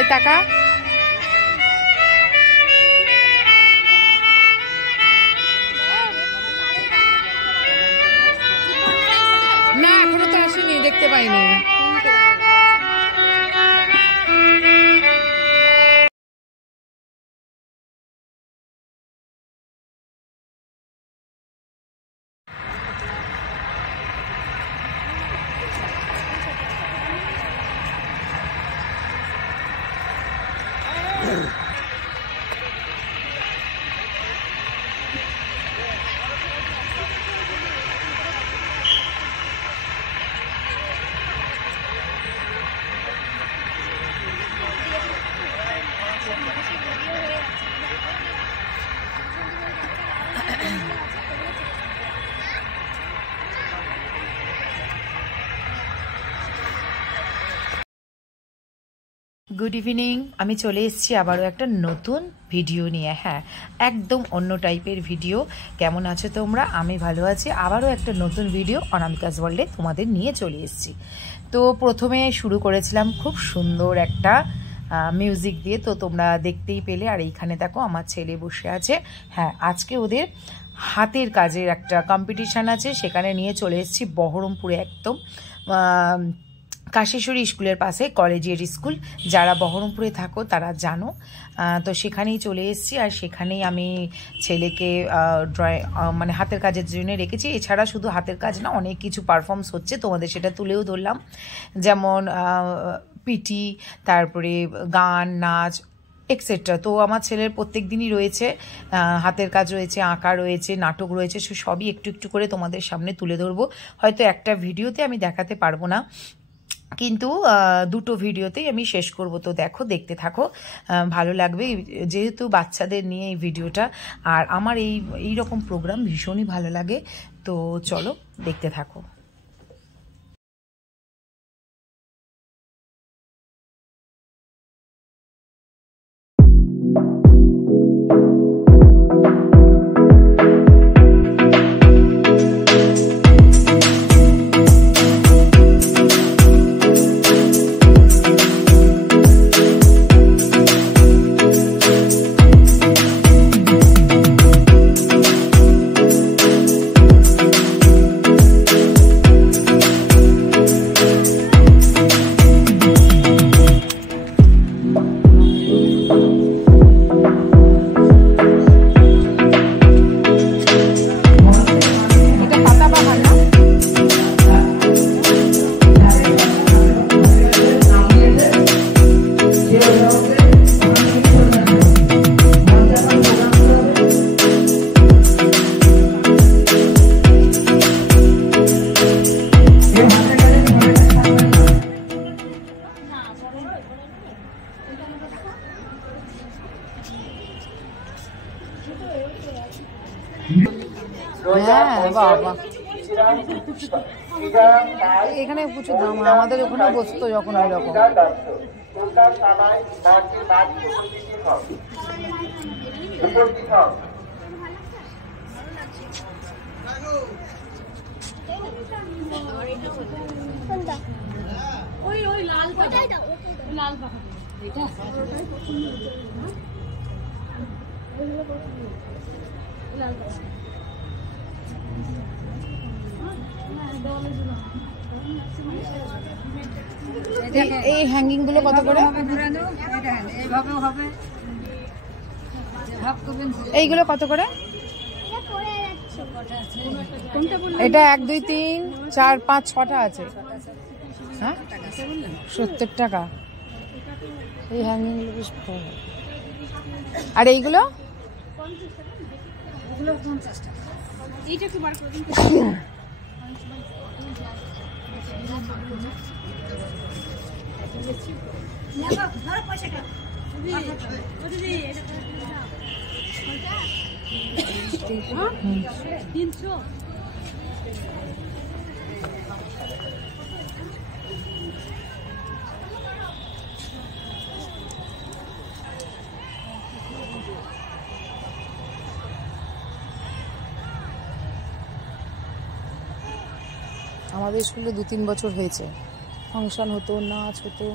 সবাই টাকা না এখনো তো আসেনি, দেখতে পাইনি। গুড ইভিনিং, আমি চলে এসেছি আবারও একটা নতুন ভিডিও নিয়ে। হ্যাঁ, একদম অন্য টাইপের ভিডিও। কেমন আছো তোমরা? আমি ভালো আছি। আবারও একটা নতুন ভিডিও অনামিকাস ওয়ার্ল্ডে তোমাদের নিয়ে চলে এসেছি। তো প্রথমে শুরু করেছিলাম খুব সুন্দর একটা মিউজিক দিয়ে, তো তোমরা দেখতেই পেলে। আর এইখানে দেখো আমার ছেলে বসে আছে। হ্যাঁ, আজকে ওদের হাতের কাজের একটা কম্পিটিশান আছে, সেখানে নিয়ে চলে এসেছি বহরমপুরে, একদম কাশেশ্বরী স্কুলের পাশে কলেজিয়েট স্কুল। যারা বহরমপুরে থাকো তারা জানো। তো সেখানেই চলে এসেছি, আর সেখানেই আমি ছেলেকে মানে হাতের কাজের জন্য রেখেছি। এছাড়া শুধু হাতের কাজ না, অনেক কিছু পারফর্মস হচ্ছে, তোমাদের সেটা তুলেও ধরলাম। যেমন পিটি, তারপরে গান, নাচ, এক্সেট্রা। তো আমার ছেলের প্রত্যেক দিনই রয়েছে, হাতের কাজ রয়েছে, আঁকা রয়েছে, নাটক রয়েছে। সবই একটু একটু করে তোমাদের সামনে তুলে ধরবো। হয়তো একটা ভিডিওতে আমি দেখাতে পারবো না, কিন্তু দুটো ভিডিওতেই আমি শেষ করব। তো দেখো, দেখতে থাকো, ভালো লাগবে, যেহেতু বাচ্চাদের নিয়ে এই ভিডিওটা। আর আমার এই রকম প্রোগ্রাম ভীষণই ভালো লাগে। তো চলো দেখতে থাকো। এখানে প্রচুর দাম, আমাদের ওখানে বসতো যখন ওই রকম। এই হ্যাঙ্গিং গুলো কত করে? এইগুলো কত করে? এটা 1 2 3 4 5 6টা আছে। হ্যাঁ, 70 টাকা। এই হ্যাঙ্গিং গুলো বেশ ভালো। আর এইগুলো? এগুলো 50 টাকা। এইটা একটু বার করে দিন। ধরো পয়সাটা। দিদি এটা হ্যাঁ 300। আমাদের স্কুলে 2-3 বছর হয়েছে, ফাংশন হতো, নাচ হতো।